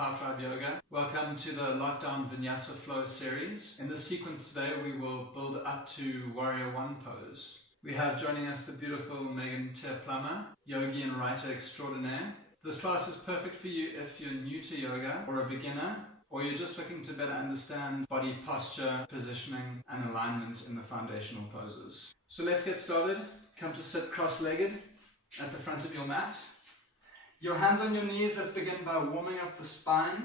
Power Tribe Yoga. Welcome to the Lockdown Vinyasa Flow series. In this sequence today we will build up to Warrior One pose. We have joining us the beautiful Megan Plummer, yogi and writer extraordinaire. This class is perfect for you if you're new to yoga or a beginner, or you're just looking to better understand body posture, positioning and alignment in the foundational poses. So let's get started. Come to sit cross-legged at the front of your mat. Your hands on your knees. Let's begin by warming up the spine.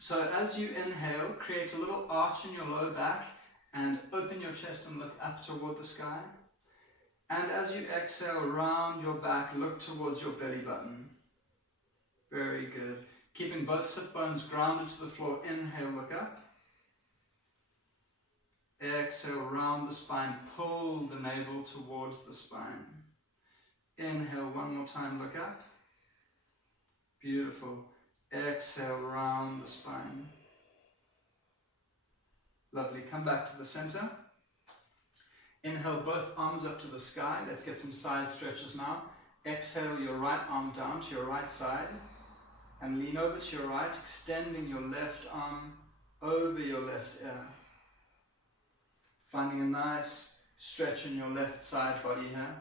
So as you inhale, create a little arch in your lower back and open your chest and look up toward the sky. And as you exhale, round your back, look towards your belly button. Very good. Keeping both sit bones grounded to the floor. Inhale, look up. Exhale, round the spine, pull the navel towards the spine. Inhale, one more time, look up. Beautiful. Exhale, round the spine. Lovely. Come back to the center. Inhale, both arms up to the sky. Let's get some side stretches now. Exhale, your right arm down to your right side. And lean over to your right, extending your left arm over your left ear. Finding a nice stretch in your left side body here.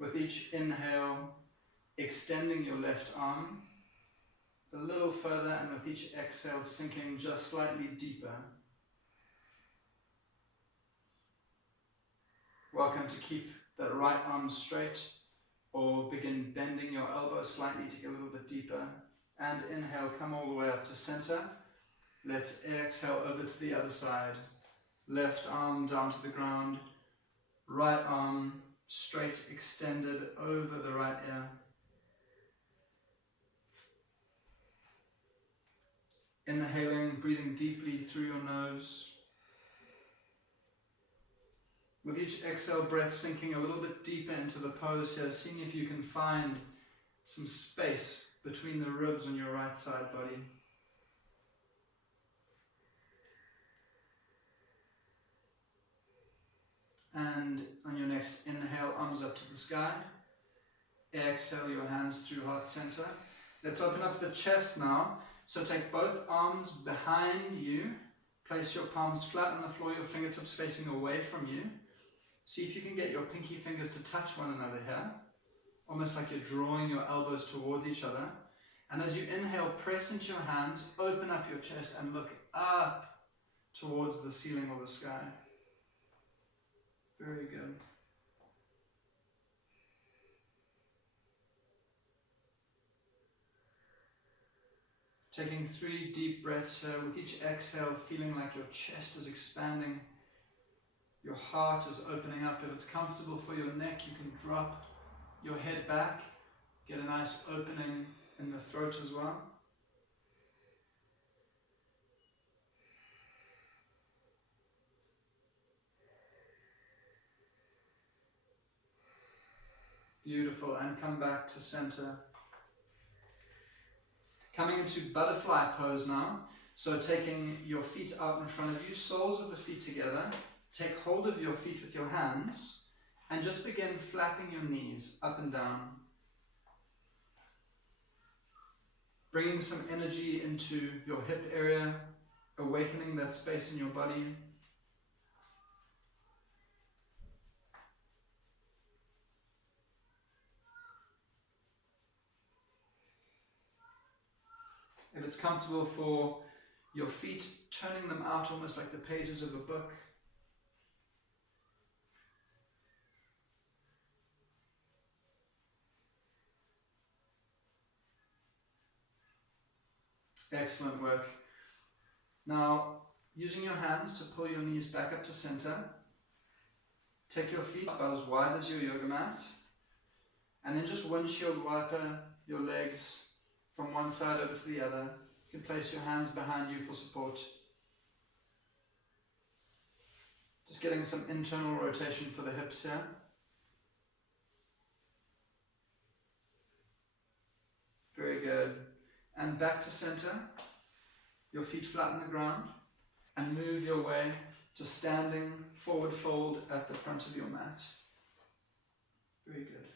With each inhale, extending your left arm a little further, and with each exhale, sinking just slightly deeper. Welcome to keep that right arm straight, or begin bending your elbow slightly to get a little bit deeper. And inhale, come all the way up to center. Let's exhale over to the other side. Left arm down to the ground. Right arm straight extended over the right ear. Inhaling, breathing deeply through your nose. With each exhale breath, sinking a little bit deeper into the pose here, seeing if you can find some space between the ribs on your right side body. And on your next inhale, arms up to the sky. Exhale, your hands through heart center. Let's open up the chest now. So take both arms behind you. Place your palms flat on the floor, your fingertips facing away from you. See if you can get your pinky fingers to touch one another here. Almost like you're drawing your elbows towards each other. And as you inhale, press into your hands, open up your chest and look up towards the ceiling or the sky. Very good. Taking 3 deep breaths here, with each exhale feeling like your chest is expanding, your heart is opening up. If it's comfortable for your neck, you can drop your head back, get a nice opening in the throat as well. Beautiful, and come back to center. Coming into butterfly pose now. So taking your feet out in front of you, soles of the feet together. Take hold of your feet with your hands and just begin flapping your knees up and down. Bringing some energy into your hip area, awakening that space in your body. If it's comfortable for your feet, turning them out almost like the pages of a book. Excellent work. Now, using your hands to pull your knees back up to center. Take your feet about as wide as your yoga mat. And then just windshield wiper your legs from one side over to the other. You can place your hands behind you for support. Just getting some internal rotation for the hips here. Very good. And back to center. Your feet flat on the ground. And move your way to standing forward fold at the front of your mat. Very good.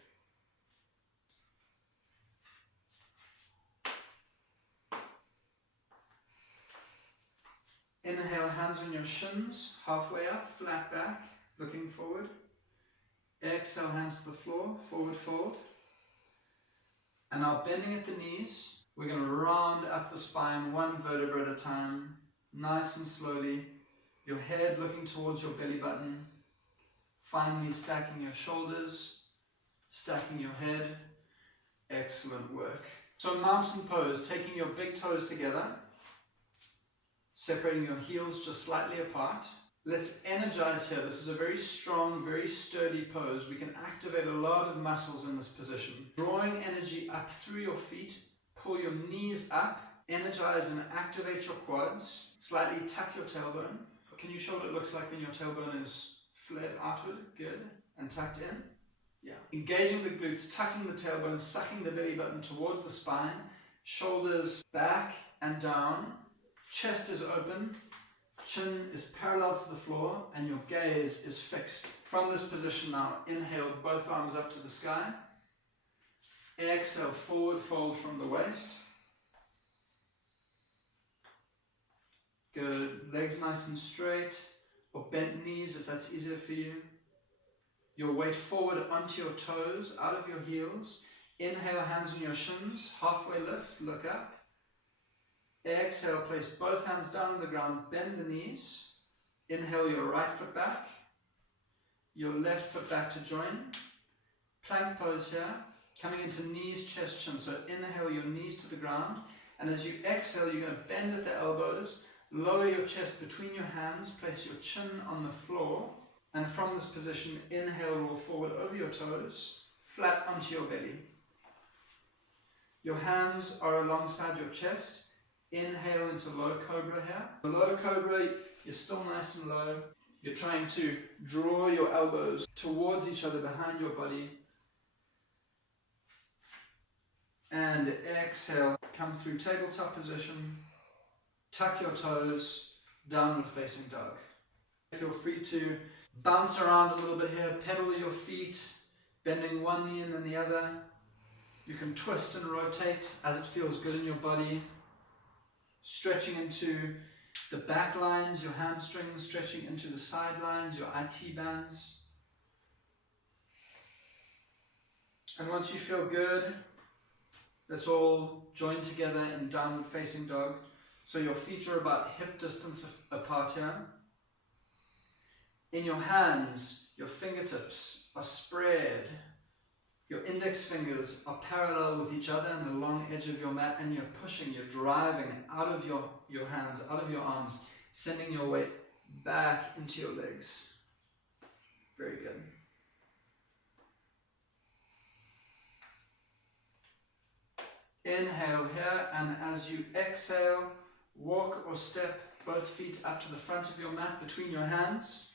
Inhale, hands on your shins, halfway up, flat back, looking forward. Exhale, hands to the floor, forward fold. And now bending at the knees, we're going to round up the spine one vertebra at a time, nice and slowly. Your head looking towards your belly button. Finally stacking your shoulders, stacking your head. Excellent work. So mountain pose, taking your big toes together, separating your heels just slightly apart. Let's energize here. This is a very strong, very sturdy pose. We can activate a lot of muscles in this position. Drawing energy up through your feet, pull your knees up, energize and activate your quads. Slightly tuck your tailbone. Can you show what it looks like when your tailbone is flared outward? Good. And tucked in. Yeah. Engaging the glutes, tucking the tailbone, sucking the belly button towards the spine. Shoulders back and down. Chest is open. Chin is parallel to the floor and your gaze is fixed. From this position now, inhale, both arms up to the sky. Exhale, forward fold from the waist. Good. Legs nice and straight, or bent knees if that's easier for you. Your weight forward onto your toes, out of your heels. Inhale, hands on your shins, halfway lift, look up. Exhale, place both hands down on the ground, bend the knees. Inhale your right foot back, your left foot back to join. Plank pose here, coming into knees, chest, chin. So inhale your knees to the ground, and as you exhale, you're going to bend at the elbows, lower your chest between your hands, place your chin on the floor, and from this position, inhale, roll forward over your toes, flat onto your belly. Your hands are alongside your chest. Inhale into low cobra here. The low cobra, you're still nice and low. You're trying to draw your elbows towards each other behind your body. And exhale, come through tabletop position. Tuck your toes, downward facing dog. Feel free to bounce around a little bit here, pedal your feet, bending one knee and then the other. You can twist and rotate as it feels good in your body. Stretching into the back lines, your hamstrings, stretching into the side lines, your IT bands. And once you feel good, let's all join together in downward facing dog. So your feet are about hip distance apart here. In your hands, your fingertips are spread. Your index fingers are parallel with each other and the long edge of your mat, and you're pushing, you're driving out of your hands, out of your arms, sending your weight back into your legs. Very good. Inhale here, and as you exhale, walk or step both feet up to the front of your mat between your hands.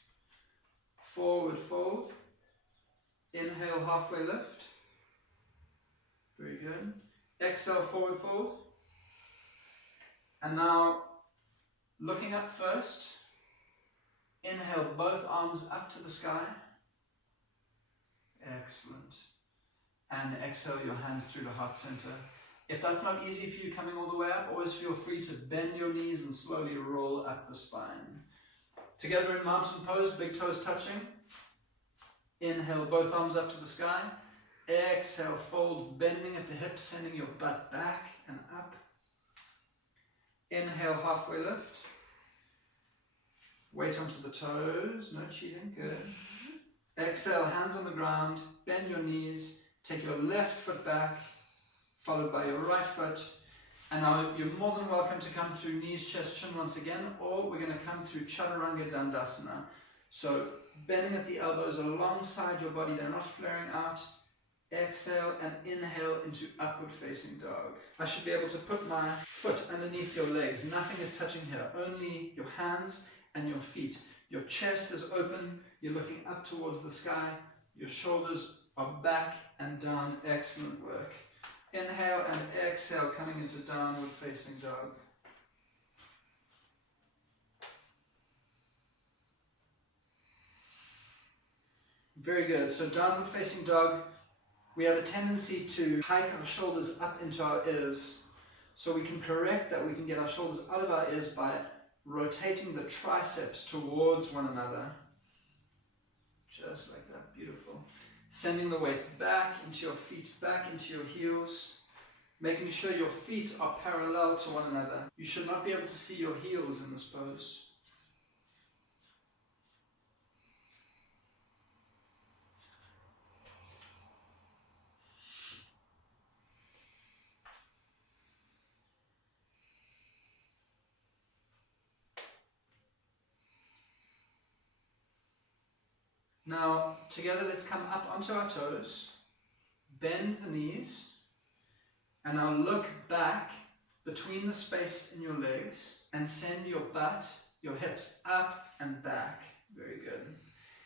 Forward fold. Inhale, halfway lift. Very good. Exhale, forward fold. And now, looking up first. Inhale, both arms up to the sky. Excellent. And exhale your hands through the heart center. If that's not easy for you coming all the way up, always feel free to bend your knees and slowly roll up the spine. Together in mountain pose, big toes touching. Inhale, both arms up to the sky. Exhale, fold, bending at the hips, sending your butt back and up. Inhale, halfway lift. Weight onto the toes, no cheating, good. Exhale, hands on the ground, bend your knees, take your left foot back, followed by your right foot. And now you're more than welcome to come through knees, chest, chin once again, or we're going to come through Chaturanga Dandasana. So bending at the elbows alongside your body, they're not flaring out. Exhale and inhale into upward facing dog. I should be able to put my foot underneath your legs. Nothing is touching here, only your hands and your feet. Your chest is open, you're looking up towards the sky, your shoulders are back and down. Excellent work. Inhale and exhale, coming into downward facing dog. Very good. So downward facing dog, we have a tendency to hike our shoulders up into our ears. So we can correct that. We can get our shoulders out of our ears by rotating the triceps towards one another. Just like that, beautiful. Sending the weight back into your feet, back into your heels, making sure your feet are parallel to one another. You should not be able to see your heels in this pose. Now, together, let's come up onto our toes, bend the knees, and now look back between the space in your legs and send your butt, your hips up and back. Very good.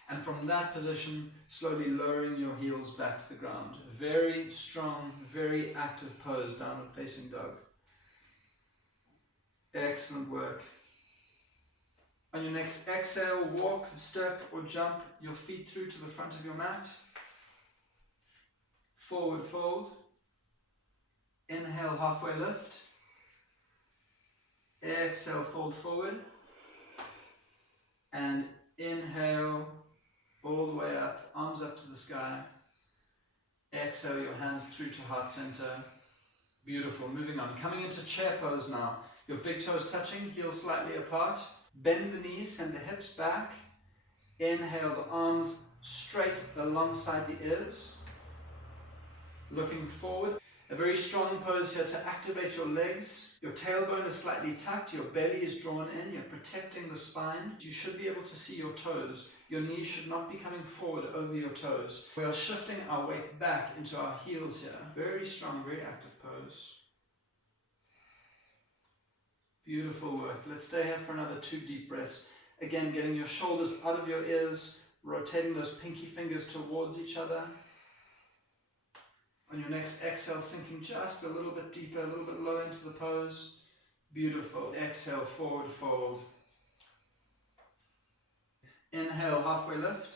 And from that position, slowly lowering your heels back to the ground. Very strong, very active pose, downward facing dog. Excellent work. On your next exhale, walk, step or jump your feet through to the front of your mat. Forward fold. Inhale, halfway lift. Exhale, fold forward. And inhale, all the way up, arms up to the sky. Exhale, your hands through to heart center. Beautiful, moving on. Coming into chair pose now. Your big toes touching, heels slightly apart. Bend the knees, send the hips back. Inhale, the arms straight alongside the ears. Looking forward. A very strong pose here to activate your legs. Your tailbone is slightly tucked, your belly is drawn in, you're protecting the spine. You should be able to see your toes. Your knees should not be coming forward over your toes. We are shifting our weight back into our heels here. Very strong, very active pose. Beautiful work. Let's stay here for another 2 deep breaths. Again, getting your shoulders out of your ears, rotating those pinky fingers towards each other. On your next exhale, sinking just a little bit deeper, a little bit lower into the pose. Beautiful. Exhale, forward fold. Inhale, halfway lift.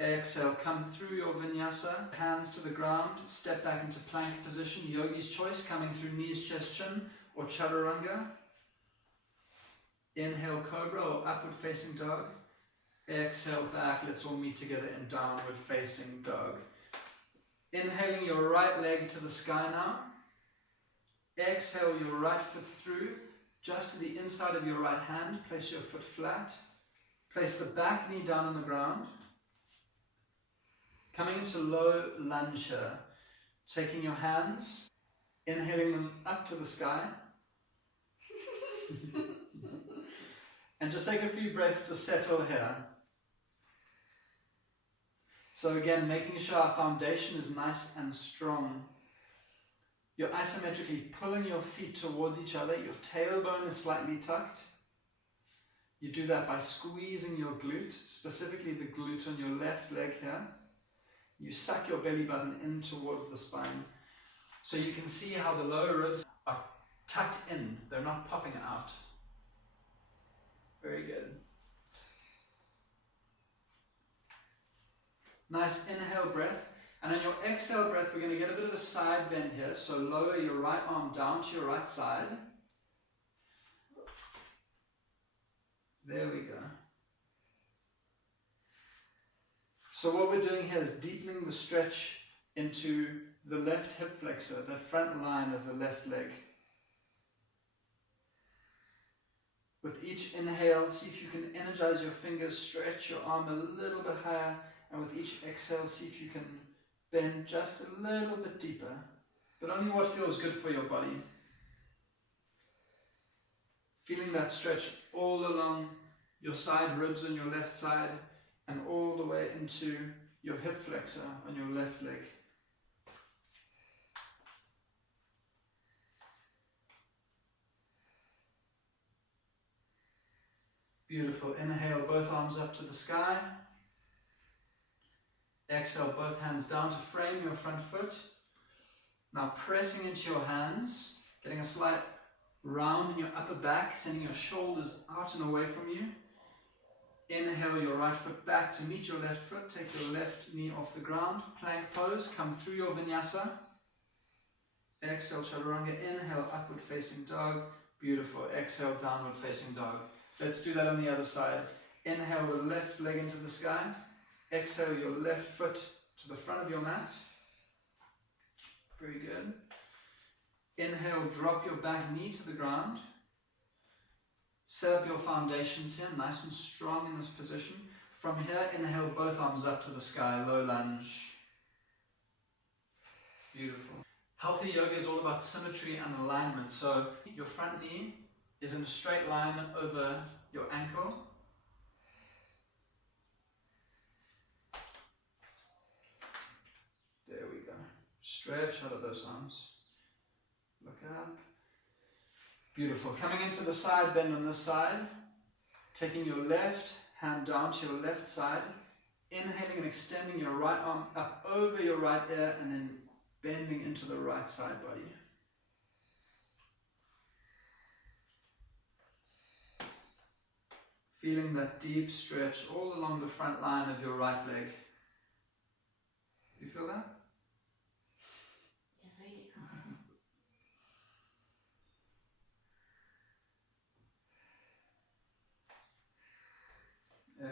Exhale, come through your vinyasa, hands to the ground, step back into plank position, yogi's choice, coming through knees, chest, chin, or chaturanga. Inhale, cobra or upward facing dog. Exhale back, let's all meet together in downward facing dog. Inhaling your right leg to the sky now. Exhale your right foot through, just to the inside of your right hand, place your foot flat. Place the back knee down on the ground. Coming into low lunge here, taking your hands, inhaling them up to the sky. And just take a few breaths to settle here. So again, making sure our foundation is nice and strong. You're isometrically pulling your feet towards each other. Your tailbone is slightly tucked. You do that by squeezing your glute, specifically the glute on your left leg here. You suck your belly button in towards the spine. So you can see how the lower ribs are tucked in. They're not popping out. Very good. Nice inhale breath. And on your exhale breath, we're going to get a bit of a side bend here. So lower your right arm down to your right side. There we go. So what we're doing here is deepening the stretch into the left hip flexor, the front line of the left leg. With each inhale, see if you can energize your fingers, stretch your arm a little bit higher, and with each exhale, see if you can bend just a little bit deeper, but only what feels good for your body. Feeling that stretch all along your side ribs on your left side, and all the way into your hip flexor on your left leg. Beautiful. Inhale, both arms up to the sky. Exhale, both hands down to frame your front foot. Now pressing into your hands, getting a slight round in your upper back, sending your shoulders out and away from you. Inhale your right foot back to meet your left foot. Take your left knee off the ground. Plank pose. Come through your vinyasa. Exhale chaturanga. Inhale upward facing dog. Beautiful. Exhale, downward facing dog. Let's do that on the other side. Inhale the left leg into the sky. Exhale your left foot to the front of your mat. Very good. Inhale, drop your back knee to the ground. Set up your foundations here, nice and strong in this position. From here, inhale both arms up to the sky, low lunge. Beautiful. Healthy yoga is all about symmetry and alignment. So your front knee is in a straight line over your ankle. There we go. Stretch out of those arms. Look up. Beautiful. Coming into the side bend on this side. Taking your left hand down to your left side. Inhaling and extending your right arm up over your right ear and then bending into the right side body. Feeling that deep stretch all along the front line of your right leg. Do you feel that? Yes, I do.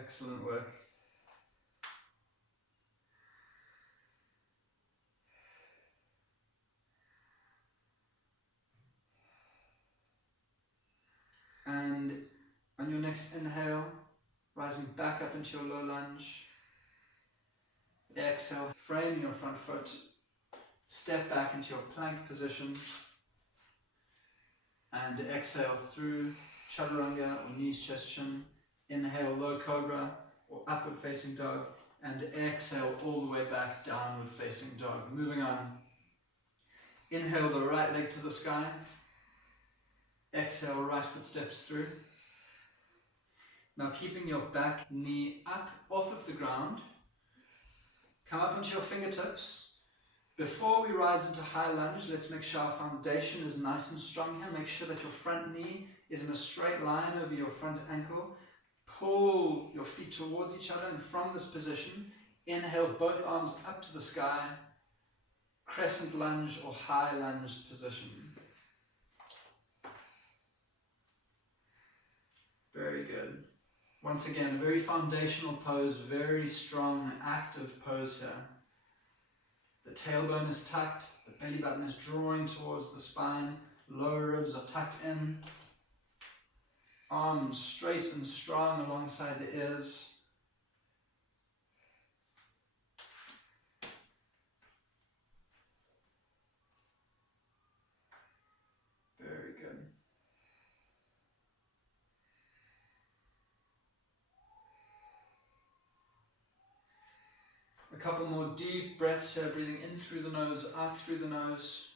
Excellent work. And on your next inhale, rising back up into your low lunge. Exhale, frame your front foot. Step back into your plank position. And exhale through chaturanga or knees, chest, chin. Inhale, low cobra or upward facing dog. And exhale all the way back, downward facing dog. Moving on. Inhale the right leg to the sky. Exhale, right foot steps through. Now keeping your back knee up off of the ground. Come up onto your fingertips. Before we rise into high lunge, let's make sure our foundation is nice and strong here. Make sure that your front knee is in a straight line over your front ankle. Pull your feet towards each other, and from this position, inhale both arms up to the sky. Crescent lunge or high lunge position. Very good. Once again, a very foundational pose, very strong, active pose here. The tailbone is tucked, the belly button is drawing towards the spine, lower ribs are tucked in, arms straight and strong alongside the ears. Very good. A couple more deep breaths here, breathing in through the nose, out through the nose.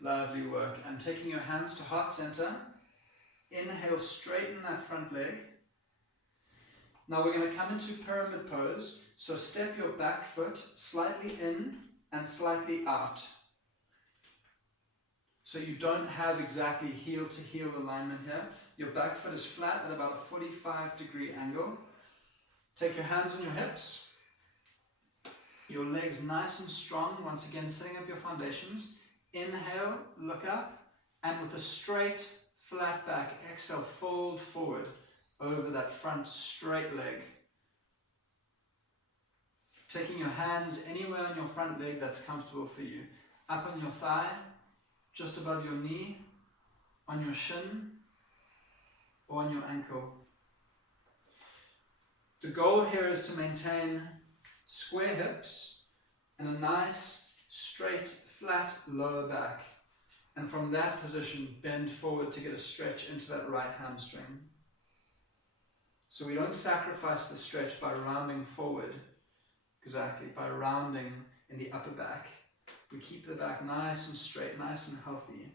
Lovely work. And taking your hands to heart center, inhale, straighten that front leg. Now we're going to come into pyramid pose. So step your back foot slightly in and slightly out. So you don't have exactly heel to heel alignment here. Your back foot is flat at about a 45-degree angle. Take your hands on your hips. Your legs nice and strong. Once again, setting up your foundations. Inhale, look up, and with a straight, flat back, exhale, fold forward over that front straight leg. Taking your hands anywhere on your front leg that's comfortable for you. Up on your thigh, just above your knee, on your shin, or on your ankle. The goal here is to maintain square hips and a nice, straight, flat lower back. And from that position, bend forward to get a stretch into that right hamstring. So we don't sacrifice the stretch by rounding forward, exactly, by rounding in the upper back. We keep the back nice and straight, nice and healthy.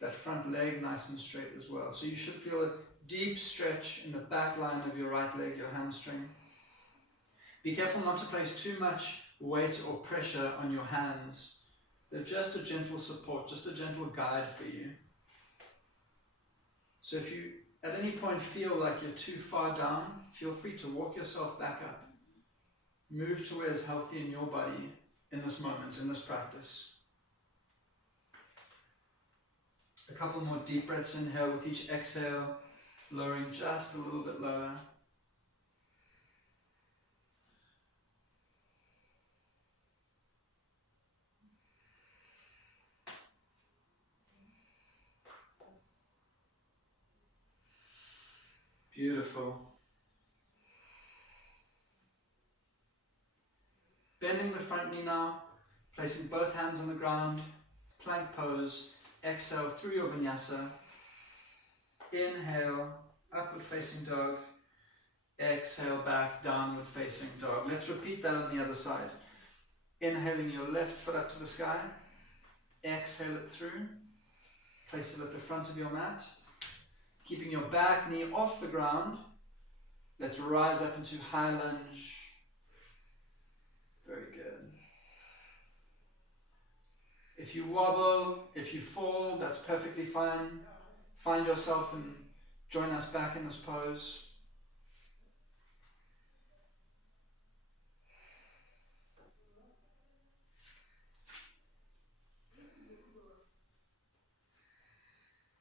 That front leg nice and straight as well. So you should feel a deep stretch in the back line of your right leg, your hamstring. Be careful not to place too much weight or pressure on your hands. They're just a gentle support, just a gentle guide for you. So if you at any point feel like you're too far down, feel free to walk yourself back up. Move to where is healthy in your body in this moment, in this practice. A couple more deep breaths in here with each exhale, lowering just a little bit lower. Beautiful. Bending the front knee now, placing both hands on the ground, plank pose, exhale through your vinyasa. Inhale, upward facing dog. Exhale back, downward facing dog. Let's repeat that on the other side. Inhaling your left foot up to the sky. Exhale it through. Place it at the front of your mat. Keeping your back knee off the ground. Let's rise up into high lunge. Very good. If you wobble, if you fall, that's perfectly fine. Find yourself and join us back in this pose.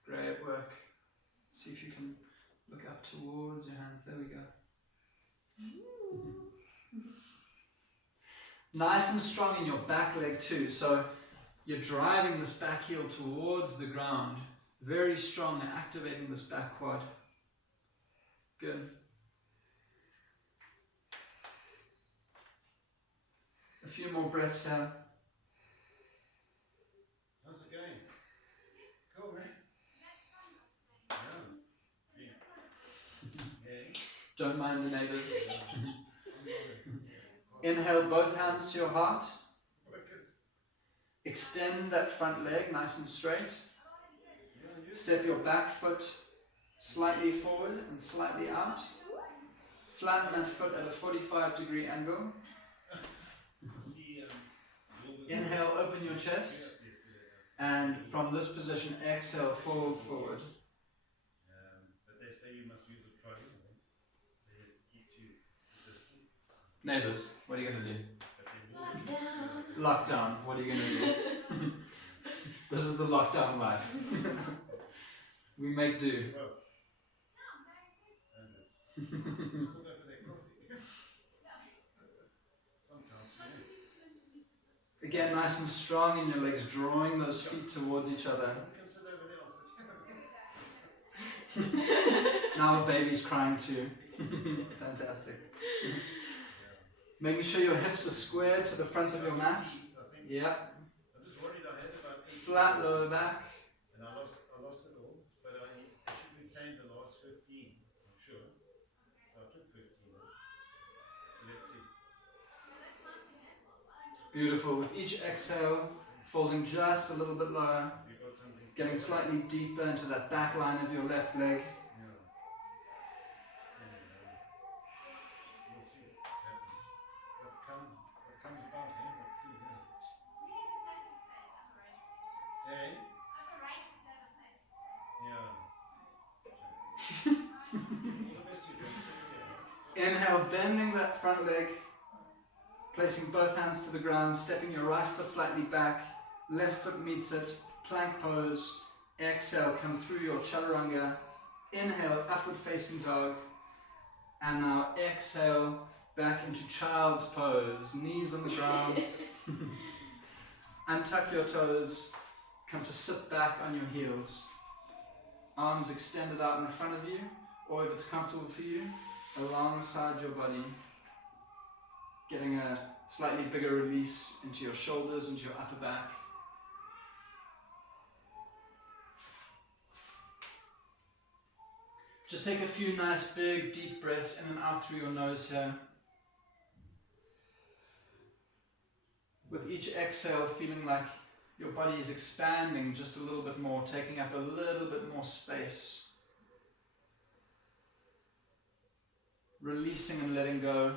Great work. See if you can look up towards your hands. There we go. Nice and strong in your back leg too. So you're driving this back heel towards the ground. Very strong and activating this back quad. Good. A few more breaths here. How's it going? Cool, man. Yeah. Don't mind the neighbors. Inhale both hands to your heart. Extend that front leg nice and straight. Step your back foot slightly forward and slightly out. Flatten that foot at a 45-degree angle. Inhale, open your chest. And from this position, exhale, fold forward. But they say you must use a trolley. So it keeps you distant. Neighbors, what are you going to do? Lockdown, what are you going to do? This is the lockdown life. We make do. Still go for their coffee. Sometimes, yeah. Again, nice and strong in your legs, drawing those feet towards each other. You can sit over there, I'll sit here. Now a baby's crying too. Fantastic. Making sure your hips are squared to the front of your mat. Yeah. I'm just worried I had about 8. Flat lower back. And I lost it all, but I should retain the last 15, I'm sure. So I took 15. So let's see. Beautiful. With each exhale, folding just a little bit lower. You got something? Getting slightly deeper into that back line of your left leg. Yeah. We'll see what happens. What comes about, eh? Let's see, yeah. Hey? Yeah. All the best to you. Inhale, bending that front leg. Placing both hands to the ground, stepping your right foot slightly back. Left foot meets it. Plank pose. Exhale, come through your chaturanga. Inhale, upward facing dog. And now exhale, back into child's pose. Knees on the ground. Untuck your toes. Come to sit back on your heels. Arms extended out in front of you, or if it's comfortable for you, alongside your body. Getting a slightly bigger release into your shoulders, into your upper back. Just take a few nice big deep breaths in and out through your nose here. With each exhale, feeling like your body is expanding just a little bit more, taking up a little bit more space. Releasing and letting go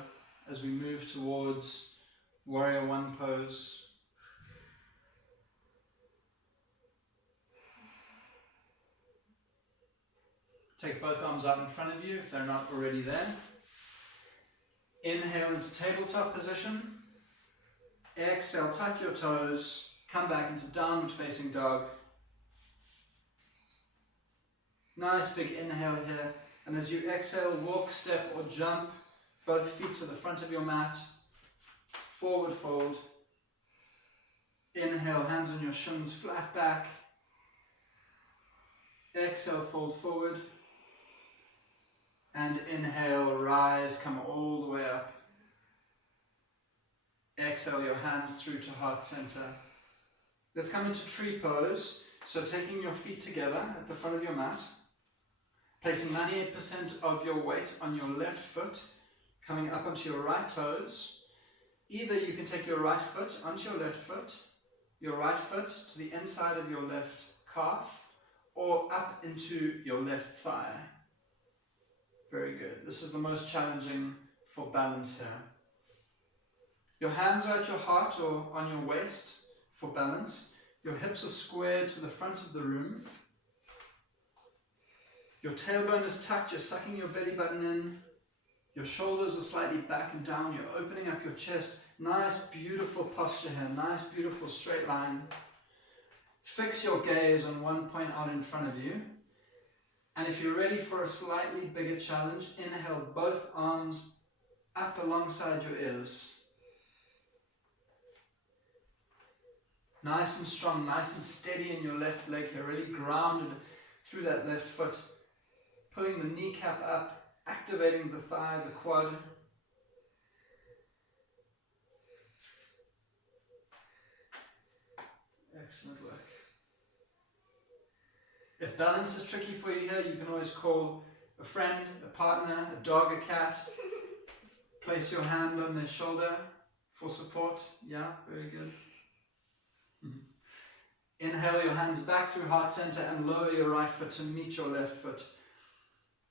as we move towards Warrior One pose. Take both arms out in front of you if they're not already there. Inhale into tabletop position. Exhale, tuck your toes, come back into downward facing dog. Nice big inhale here, and as you exhale, walk, step or jump both feet to the front of your mat. Forward fold. Inhale, hands on your shins, flat back. Exhale, fold forward. And inhale, rise, come all the way up. Exhale your hands through to heart center. Let's come into tree pose. So taking your feet together at the front of your mat, placing 98% of your weight on your left foot, coming up onto your right toes. Either you can take your right foot onto your left foot, your right foot to the inside of your left calf, or up into your left thigh. Very good. This is the most challenging for balance here. Your hands are at your heart or on your waist for balance. Your hips are squared to the front of the room. Your tailbone is tucked, you're sucking your belly button in. Your shoulders are slightly back and down, you're opening up your chest. Nice, beautiful posture here, nice, beautiful straight line. Fix your gaze on one point out in front of you. And if you're ready for a slightly bigger challenge, inhale both arms up alongside your ears. Nice and strong, nice and steady in your left leg here, really grounded through that left foot. Pulling the kneecap up, activating the thigh, the quad. Excellent work. If balance is tricky for you here, you can always call a friend, a partner, a dog, a cat. Place your hand on their shoulder for support. Yeah, very good. Inhale your hands back through heart center and lower your right foot to meet your left foot.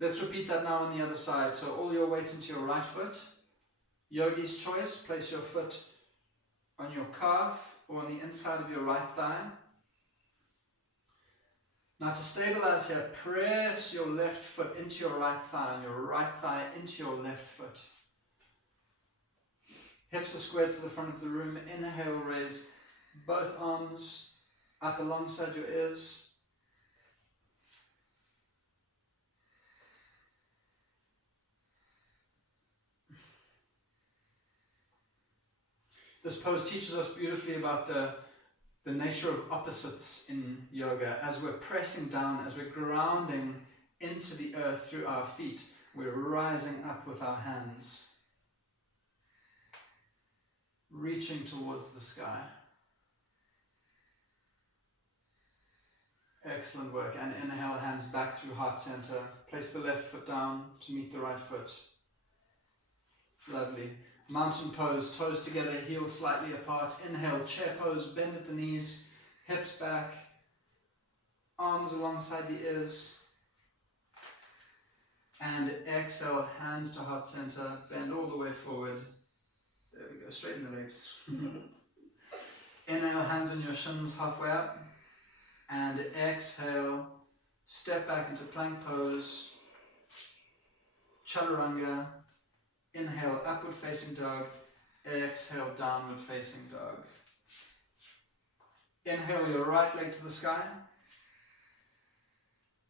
Let's repeat that now on the other side. So all your weight into your right foot. Yogi's choice, place your foot on your calf or on the inside of your right thigh. Now to stabilize here, press your left foot into your right thigh and your right thigh into your left foot. Hips are squared to the front of the room. Inhale, raise both arms up alongside your ears. This pose teaches us beautifully about the nature of opposites in yoga. As we're pressing down, as we're grounding into the earth through our feet, we're rising up with our hands, reaching towards the sky. Excellent work. And inhale, hands back through heart center. Place the left foot down to meet the right foot. Lovely. Mountain pose, toes together, heels slightly apart. Inhale, chair pose, bend at the knees, hips back, arms alongside the ears. And exhale, hands to heart center, bend all the way forward. There we go, straighten the legs. Inhale, hands on your shins, halfway up. And exhale, step back into plank pose, chaturanga. Inhale, upward facing dog. Exhale, downward facing dog. Inhale your right leg to the sky.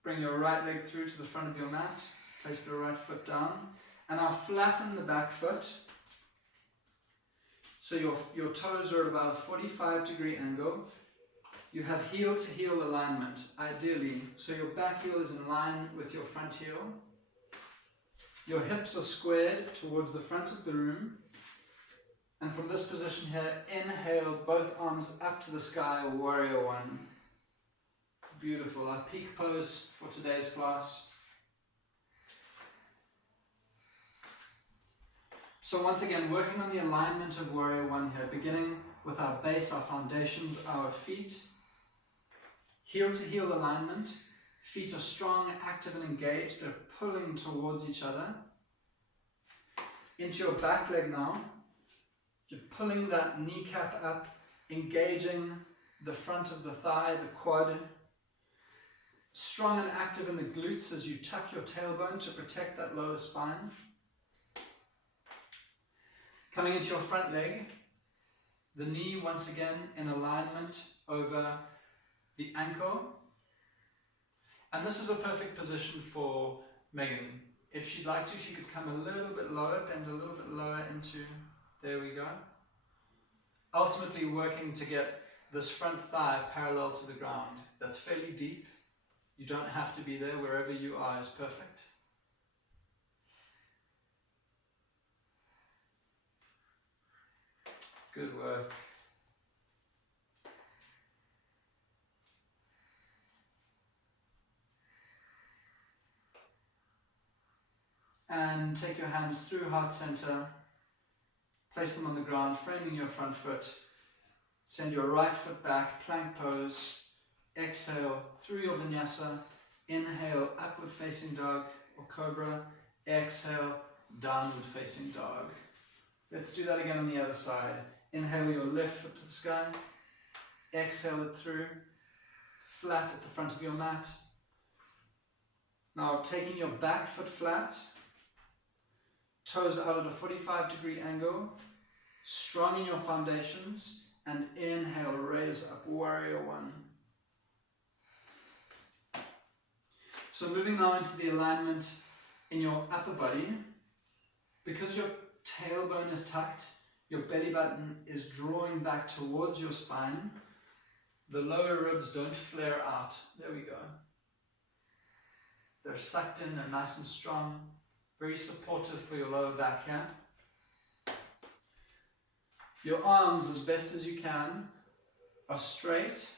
Bring your right leg through to the front of your mat. Place the right foot down. And now flatten the back foot. So your toes are at about a 45-degree angle. You have heel to heel alignment, ideally. So your back heel is in line with your front heel. Your hips are squared towards the front of the room. And from this position here, inhale both arms up to the sky, warrior one. Beautiful. Our peak pose for today's class. So once again, working on the alignment of warrior one here, beginning with our base, our foundations, our feet. Heel to heel alignment. Feet are strong, active and engaged. They're pulling towards each other. Into your back leg now. You're pulling that kneecap up, engaging the front of the thigh, the quad. Strong and active in the glutes as you tuck your tailbone to protect that lower spine. Coming into your front leg, the knee once again in alignment over the ankle. And this is a perfect position for Megan. If she'd like to, she could come a little bit lower, bend a little bit lower into, there we go. Ultimately working to get this front thigh parallel to the ground. That's fairly deep. You don't have to be there. Wherever you are is perfect. Good work. And take your hands through heart center. Place them on the ground, framing your front foot. Send your right foot back, plank pose. Exhale through your vinyasa. Inhale, upward facing dog or cobra. Exhale, downward facing dog. Let's do that again on the other side. Inhale your left foot to the sky. Exhale it through. Flat at the front of your mat. Now taking your back foot flat. Toes out at a 45-degree angle. Strong in your foundations. And inhale, raise up, warrior one. So moving now into the alignment in your upper body. Because your tailbone is tucked, your belly button is drawing back towards your spine. The lower ribs don't flare out. There we go. They're sucked in, they're nice and strong. Very supportive for your lower back here. Your arms, as best as you can, are straight.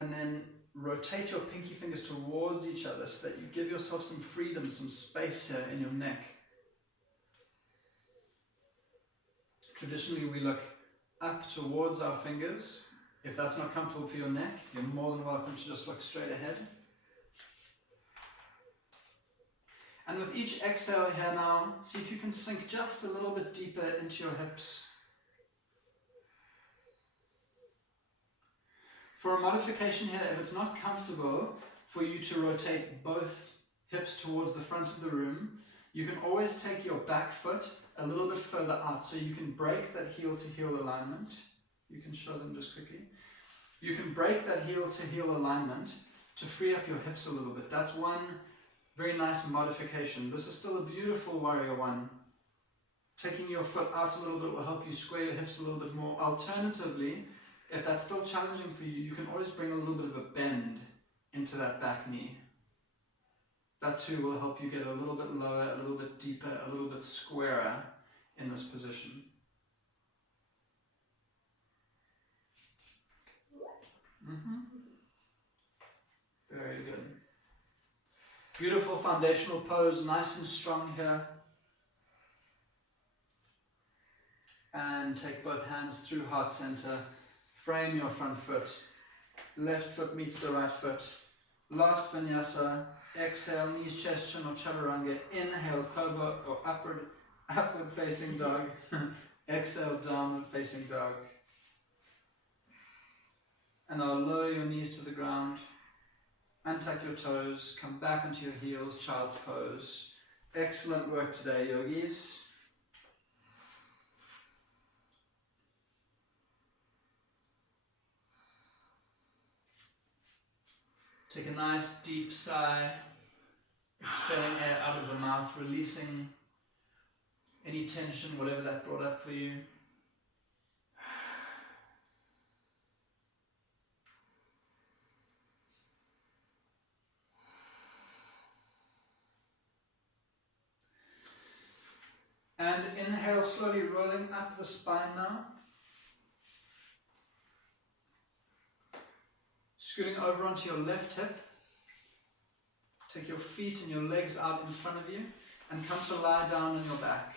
And then rotate your pinky fingers towards each other so that you give yourself some freedom, some space here in your neck. Traditionally, we look up towards our fingers. If that's not comfortable for your neck, you're more than welcome to just look straight ahead. And with each exhale here now, see if you can sink just a little bit deeper into your hips. For a modification here, if it's not comfortable for you to rotate both hips towards the front of the room, you can always take your back foot a little bit further out so you can break that heel to heel alignment. You can show them just quickly. You can break that heel to heel alignment to free up your hips a little bit. That's one very nice modification. This is still a beautiful warrior one. Taking your foot out a little bit will help you square your hips a little bit more. Alternatively, if that's still challenging for you, you can always bring a little bit of a bend into that back knee. That too will help you get a little bit lower, a little bit deeper, a little bit squarer in this position. Very good. Beautiful foundational pose, nice and strong here. And take both hands through heart center. Frame your front foot. Left foot meets the right foot. Last vinyasa. Exhale, knees, chest, chin or chaturanga. Inhale, cobra or upward facing dog. Exhale, downward facing dog. And now lower your knees to the ground. Untuck your toes. Come back onto your heels, child's pose. Excellent work today, yogis. Take a nice deep sigh, expelling air out of the mouth, releasing any tension, whatever that brought up for you. And inhale, slowly rolling up the spine now. Scooting over onto your left hip. Take your feet and your legs out in front of you and come to lie down on your back.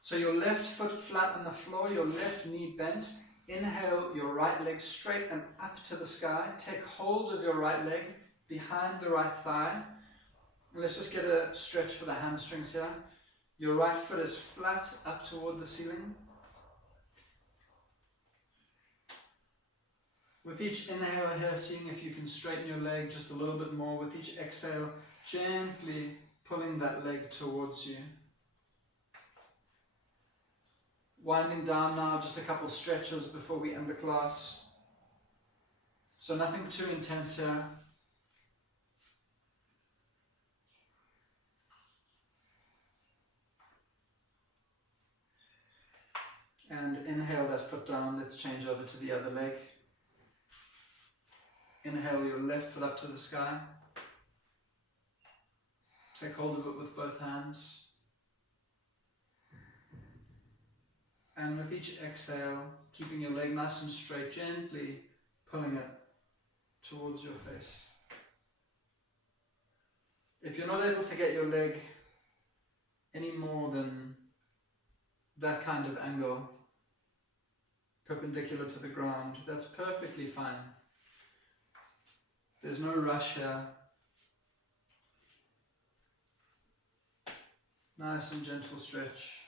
So your left foot flat on the floor, your left knee bent. Inhale your right leg straight and up to the sky. Take hold of your right leg behind the right thigh. And let's just get a stretch for the hamstrings here. Your right foot is flat up toward the ceiling. With each inhale here, seeing if you can straighten your leg just a little bit more. With each exhale, gently pulling that leg towards you. Winding down now, just a couple stretches before we end the class. So nothing too intense here. And inhale that foot down. Let's change over to the other leg. Inhale your left foot up to the sky. Take hold of it with both hands. And with each exhale, keeping your leg nice and straight, gently pulling it towards your face. If you're not able to get your leg any more than that kind of angle, perpendicular to the ground, that's perfectly fine. There's no rush here. Nice and gentle stretch.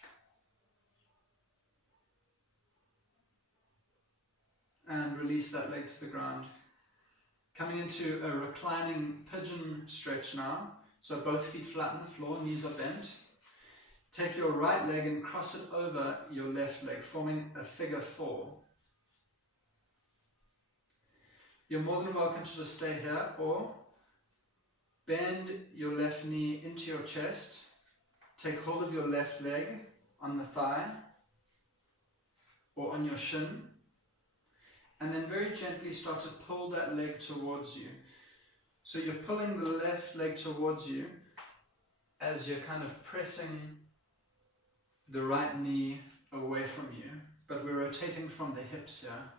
And release that leg to the ground. Coming into a reclining pigeon stretch now. So both feet flat on the floor, knees are bent. Take your right leg and cross it over your left leg, forming a figure 4. You're more than welcome to just stay here, or bend your left knee into your chest. Take hold of your left leg on the thigh or on your shin, and then very gently start to pull that leg towards you. So you're pulling the left leg towards you as you're kind of pressing the right knee away from you, but we're rotating from the hips here.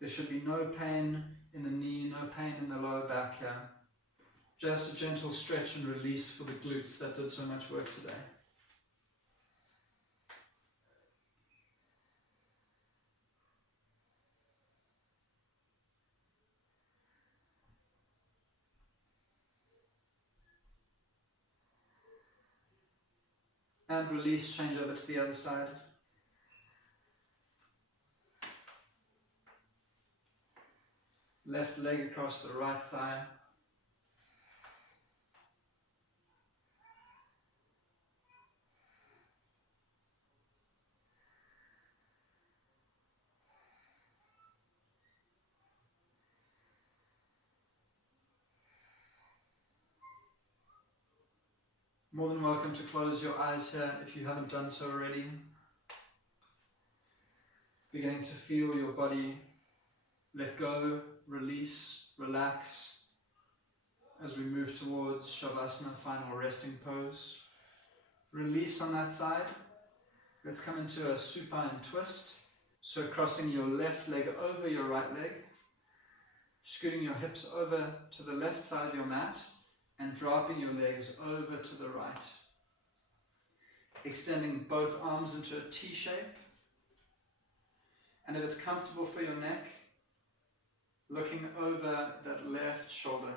There should be no pain in the knee, no pain in the lower back here. Just a gentle stretch and release for the glutes that did so much work today. And release, change over to the other side. Left leg across the right thigh. More than welcome to close your eyes here if you haven't done so already. Beginning to feel your body let go, release, relax as we move towards Shavasana, final resting pose. Release on that side. Let's come into a supine twist. So crossing your left leg over your right leg, scooting your hips over to the left side of your mat, and dropping your legs over to the right. Extending both arms into a T shape. And if it's comfortable for your neck, looking over that left shoulder.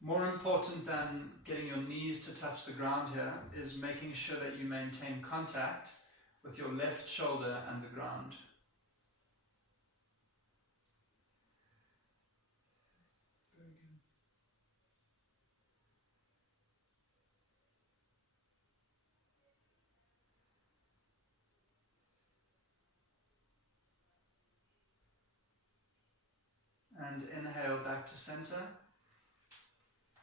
More important than getting your knees to touch the ground here is making sure that you maintain contact with your left shoulder and the ground. And inhale back to center.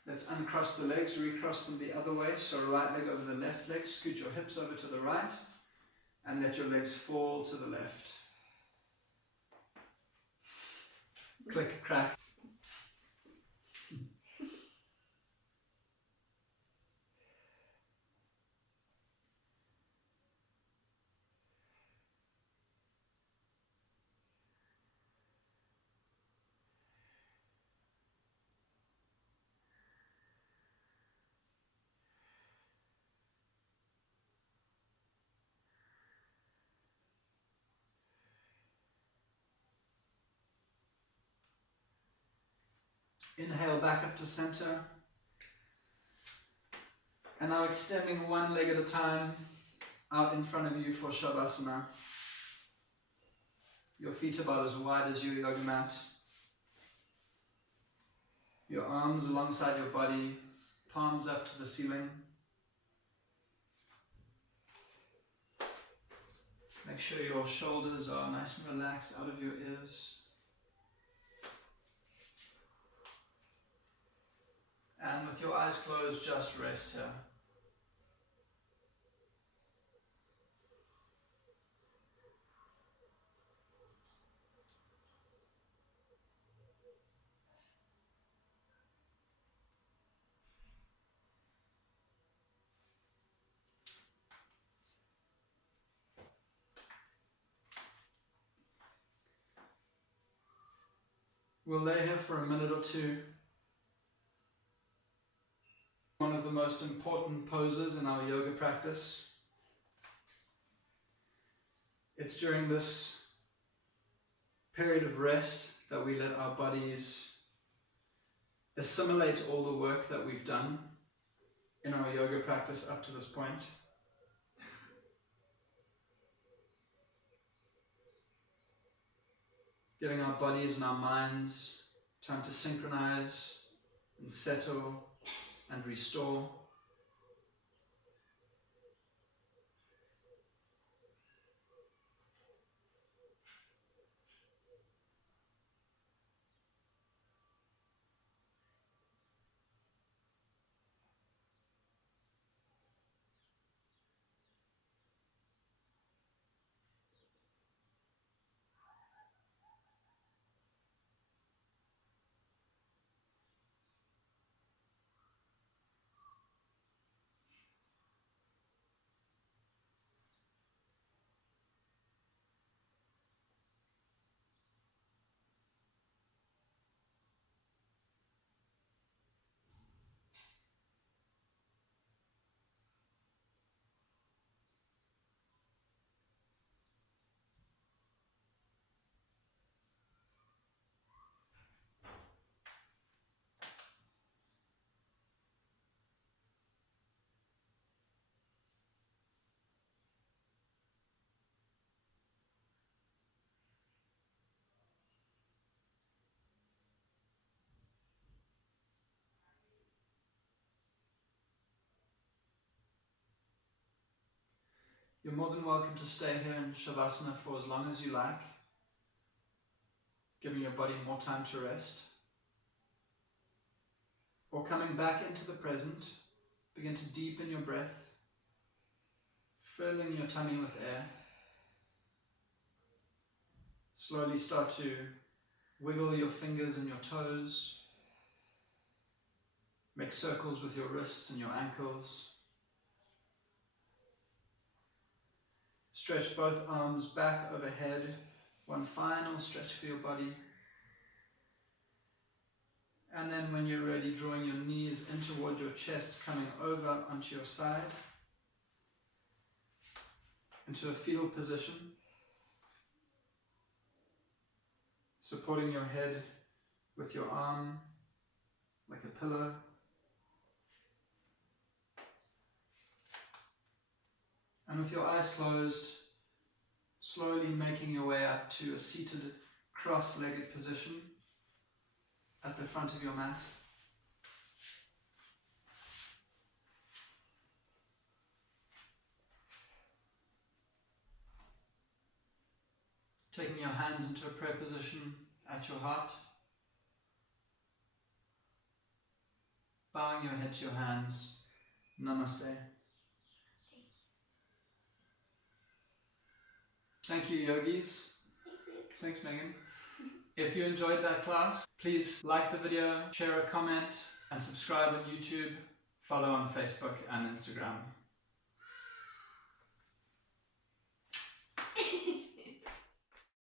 Let's uncross the legs, recross them the other way. So right leg over the left leg, scoot your hips over to the right, and let your legs fall to the left. Click, crack. Inhale back up to center. And now extending one leg at a time out in front of you for Shavasana. Your feet about as wide as your yoga mat. Your arms alongside your body, palms up to the ceiling. Make sure your shoulders are nice and relaxed out of your ears. And with your eyes closed, just rest here. We'll lay here for a minute or two. One of the most important poses in our yoga practice. It's during this period of rest that we let our bodies assimilate all the work that we've done in our yoga practice up to this point. Giving our bodies and our minds time to synchronize and settle and restore. You're more than welcome to stay here in Shavasana for as long as you like, giving your body more time to rest. Or coming back into the present, begin to deepen your breath, filling your tummy with air. Slowly start to wiggle your fingers and your toes. Make circles with your wrists and your ankles. Stretch both arms back overhead. One final stretch for your body. And then when you're ready, drawing your knees in toward your chest, coming over onto your side. Into a fetal position. Supporting your head with your arm like a pillow. And with your eyes closed, slowly making your way up to a seated cross-legged position at the front of your mat. Taking your hands into a prayer position at your heart. Bowing your head to your hands. Namaste. Thank you, yogis. Thanks, Megan. If you enjoyed that class, please like the video, share a comment, and subscribe on YouTube. Follow on Facebook and Instagram.